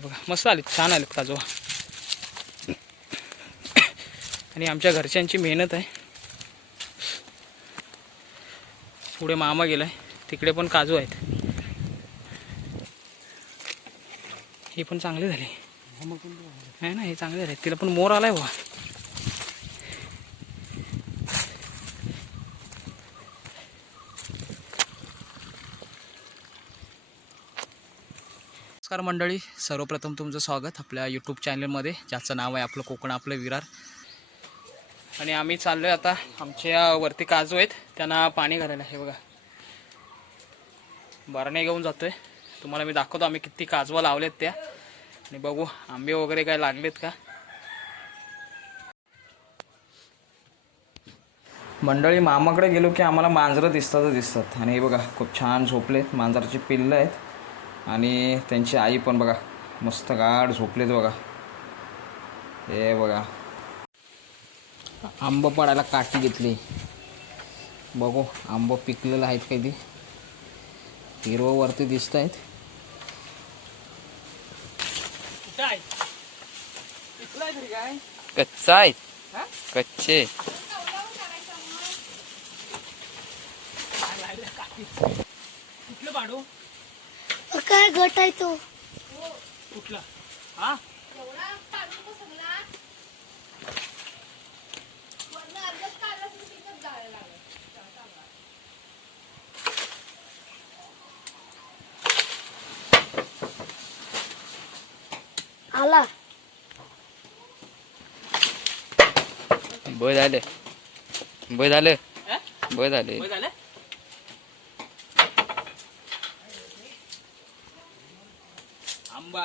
हे बघा मस्त आलेत छान आलेत काजवा. आणि आमच्या घरच्यांची मेहनत आहे. पुढे मामा गेलाय तिकडे पण काजू आहेत. ही पण चांगली झाली. आहे ना हे चांगले झाले. तिला पण मोर आलाय बा नमस्कार मंडळी. सर्वप्रथम तुमचं स्वागत आपल्या यूट्यूब चॅनलमध्ये ज्याचं नाव आहे आपलं कोकण आपलं विरार. आणि आम्ही चाललो आहे आता आमच्या वरती काजू आहेत. त्यांना पाणी घालायला हे बघा. बरणे घेऊन जातो आहे तुम्हाला मी दाखवतो आम्ही किती काजवा लावलेत त्या. आणि बघू आंबे वगैरे काय लागलेत का. मंडळी मामाकडे गेलो की आम्हाला मांजरं दिसतातच दिसतात. आणि हे बघा खूप छान झोपलेत. मांजराची पिल्लं आहेत. आणि त्यांची आई पण बघा मस्त गाढ झोपलेत बघा. हे बघा. आंब पडायला काठी घेतली. बघू आंब पिकलेलं आहेत काही ते हिरवं वरती दिसत आहेत. कच्चा आहे. कच्चे. कुठलं पाडू काय गट आहे तो? कुठला? हा? आला. बय झाले. बय झालं. हा? बय झालं? आंबा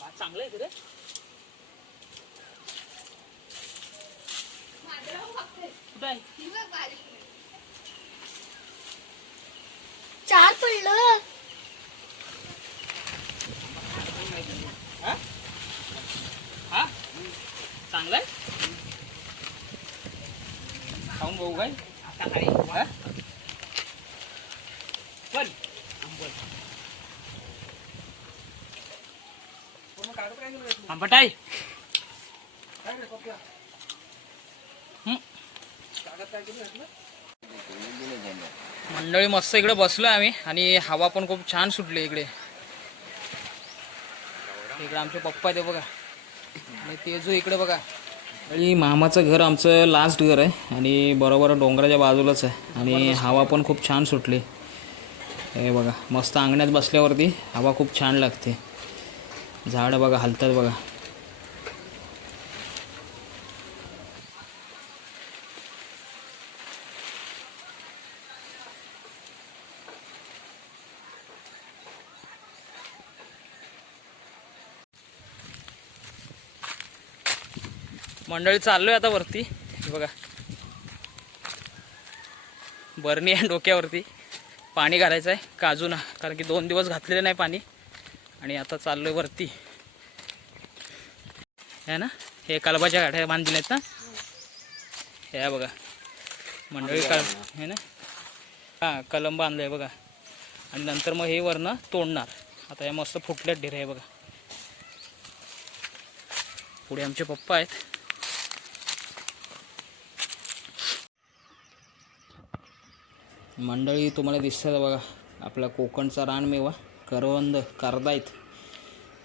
हा, चांगलं आहे रे कुठं आहे चार पडलं हा हा चांगलं आहे खाऊन बघू काय आता खाली आंबट मंडळी मस्त इकडे बसलो आम्ही आणि हवा पण खूप छान सुटली इकडे. इकडे आमचे पप्पा ते बघा. आणि तेजू इकडे बघा. आणि मामाचं घर आमचं लास्ट घर आहे आणि बरोबर डोंगराच्या बाजूलाच आहे. आणि हवा पण खूप छान सुटली. हे बघा मस्त अंगणात बसल्यावरती हवा खूप छान लागते. झाडं बघा हलतात बघा. मंडळी चाललोय आता वरती. बघा. बरणी आहे डोक्यावरती. पाणी घालायचं आहे काजून कारण की दोन दिवस घातलेलं नाही पाणी. आणि आता चाललोय वरती. है ना? हे कलबाच्या गाठ्या बांधून आहेत ना? हे बघा. मंडळी कल हे ना? हां कलम बांधलं बघा. आणि नंतर मग हे वरनं तोडणार. आता हे मस्त फुटल्यात ढेर आहे बघा. पुढे आमचे पप्पा आहेत. मंडळी तुम्हाला दिसतात बघा आपला कोकणचा रानमेवा करवंद करदायत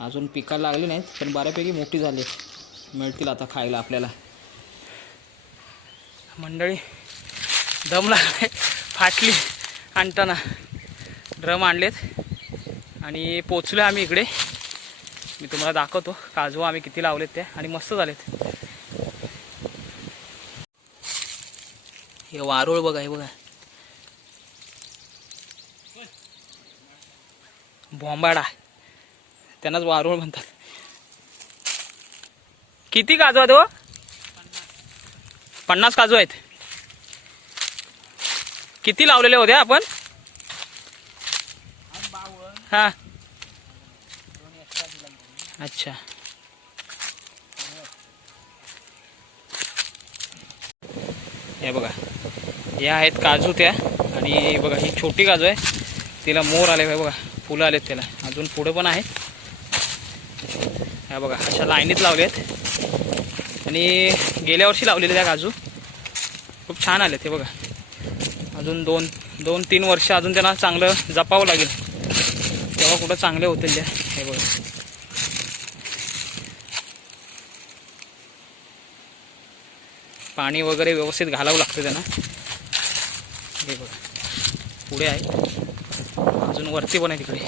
अजून पिकाला लागले नाहीत पण बऱ्यापैकी मोठी झाली मिळतील आता खायला आपल्याला. मंडळी दम लागले फाटली आणताना. ड्रम आणलेत आणि पोचलो आम्ही इकडे. मी तुम्हाला दाखवतो काजू आम्ही किती लावलेत त्या आणि मस्त झालेत. हे वारुळ बघा हे बघा. बोंबाडा त्यांनाच वारुळ म्हणतात. किती काजू आहेत हो? पन्नास काजू आहेत. किती लावलेले होते आपण? हा. अच्छा. हे बघा. या आहेत काजू त्या. आणि बघा ही छोटी काजू आहे. तिला मोर आले बघा. फुलं आलेत त्याला. अजून पुढं पण आहेत. हा बघा अशा लाईनीत लावले आहेत आणि गेल्या वर्षी लावलेले त्या काजू. खूप छान आले ते बघा. अजून दोन दोन तीन वर्ष अजून त्यांना चांगलं जपावं लागेल. तेव्हा कुठं चांगले होतील त्या. हे बघा. पाणी वगैरे व्यवस्थित घालावं लागतं त्यांना. हे बघा. पुढे आहे. अजून वरती पण आहे तिकडे.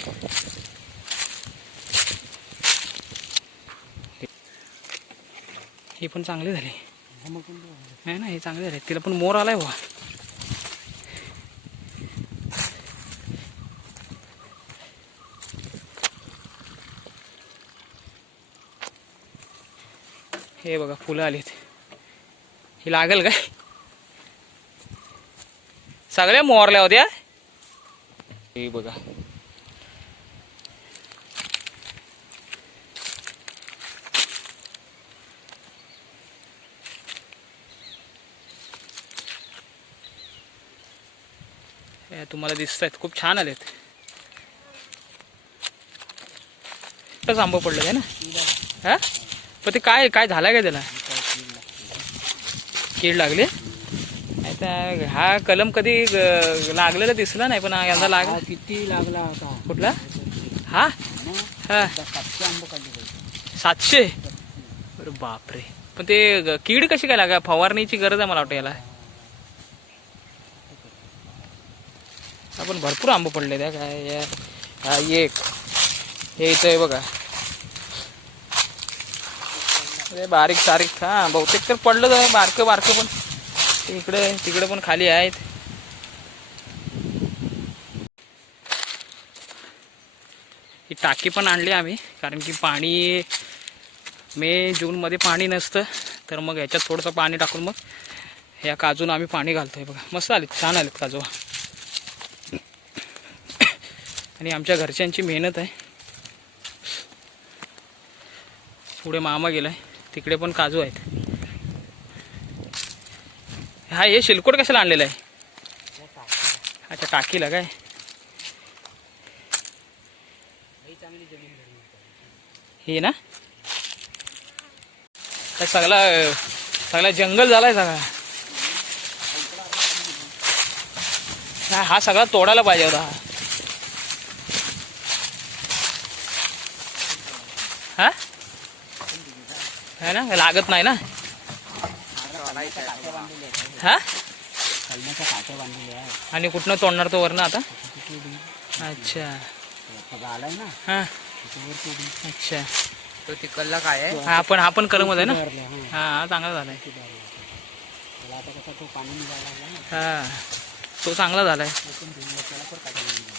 हे पण चांगले झाले. नाही ना हे चांगले झाले. तिला पण मोर आलाय बा हे बघा फुलं आलीत. ही लागेल काय? सगळ्या मोरल्या होत्या? हे बघा. तुम्हाला दिसत आहेत खूप छान आलेत. एकच आंबा पडलं आहे ना? हा? पण ते काय काय झालं काय त्याला? कीड लागली? तर हा कलम कधी लागलेला दिसला नाही पण यंदा लागला. किती लागला होता कुठला? हा? हा. सातशे? अरे बापरे. पण ते कीड कशी काय लागा फवारणीची गरज आहे मला वाटतं याला. आपण भरपूर आंबे पडले त्या काय या हा एक. हे इथं आहे बघा. अरे बारीक सारीक हा बहुतेक तर पडलं बारकं बारकं पण. इकडे तिकडे पण खाली आहेत. ही टाकी पण आणली आम्ही कारण की पाणी मे जूनमध्ये पाणी नसतं तर मग ह्याच्यात थोडंसं पाणी टाकून मग ह्या काजून आम्ही पाणी घालतो आहे बघा. मस्त आलेत छान आलेत काजू. आणि आमच्या घरच्यांची मेहनत आहे. पुढे मामा गेलाय तिकडे पण काजू आहेत. हा हे शिलकोट कशाला आणलेलं आहे? अच्छा टाकीला काय? हे ना? काय सगळा सगळा जंगल झालाय सगळा. हा हा सगळा तोडायला पाहिजे होता हा? है ना? लागत नाही ना? हा? आणि कुठनं तोडणार तो वरनं आता? अच्छा. हा. अच्छा. तो तिकडला काय आहे? हा पण हा पण कलम आहे ना? हा. चांगला झालाय हा. तो चांगला झालाय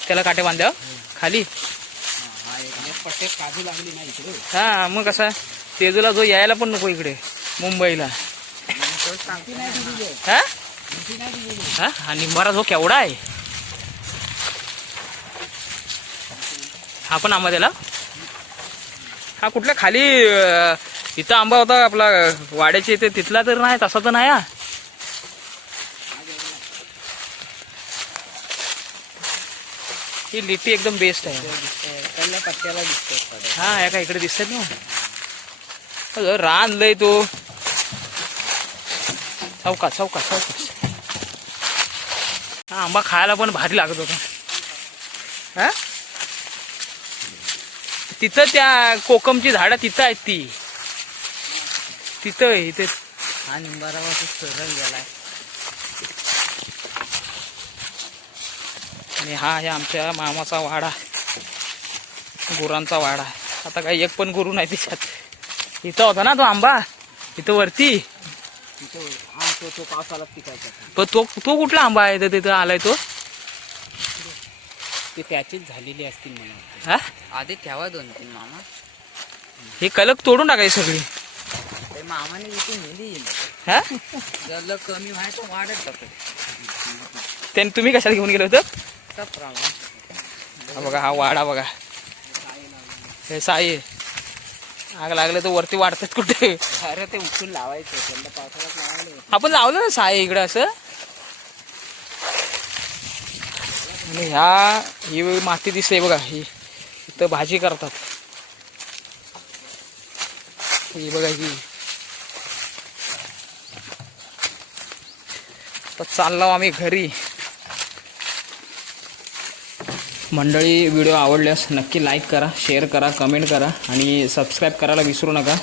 त्याला काटे बांध्या खाली? हा एक एक पट्टे काजू लागली ना इकडे. हा मग कसा? तेजूला जो यायला पण नको इकडे मुंबईला. हा? हा? हा निंबारा जो केवढा आहे. हा पण आंबा त्याला. हा कुठल्या खाली इथं आंबा होता आपला वाड्याच्या इथे तिथला तर नाही तसा तर नाही हा. ही लिट्टी एकदम बेस्ट आहे. हा या का इकडे दिसतात ना? रान लय तो. चौका चौका चौका हा आंबा खायला पण भारी लागत होता. हा? तिथं त्या कोकमची झाडं तिथं आहेत ती. तिथं इथे. हा निंबारावर सरळ गेलाय. आणि हा आहे आमच्या मामाचा वाडा. गुरांचा वाडा. आता काही एक पण गुरु नाही तिच्यात इथं होता ना तो आंबा? इथं वरती. तो तो पावसाला पिकायचा पण तो तो कुठला आंबा आहे तर तिथं आलाय तो? ते त्याचीच झालेली असतील मला वाटतं. हा? आधी ठेवा दोन तीन मामा. हे कलक तोडून टाकायची सगळी. ते मामाने इथून नेली हा? जर कमी व्हायचं वाढत जातं. त्याने तुम्ही कशाला घेऊन गेलो होतं? हा बघा हा वाडा बघा. हे साई आहे. आग लागलं तर वरती वाढतात कुठे? अरे ते उचलून लावायचं. त्यांना पावसाळ्यात लावायला आपण लावलं ना साय इकडं असं? आणि ह्या ही माती दिसते बघा ही. इथं भाजी करतात. ही बघा ही. तर चाललो आम्ही घरी. मंडळी व्हिडिओ आवडल्यास नक्की लाईक करा शेअर करा कमेंट करा आणि सबस्क्राईब करायला विसरू नका.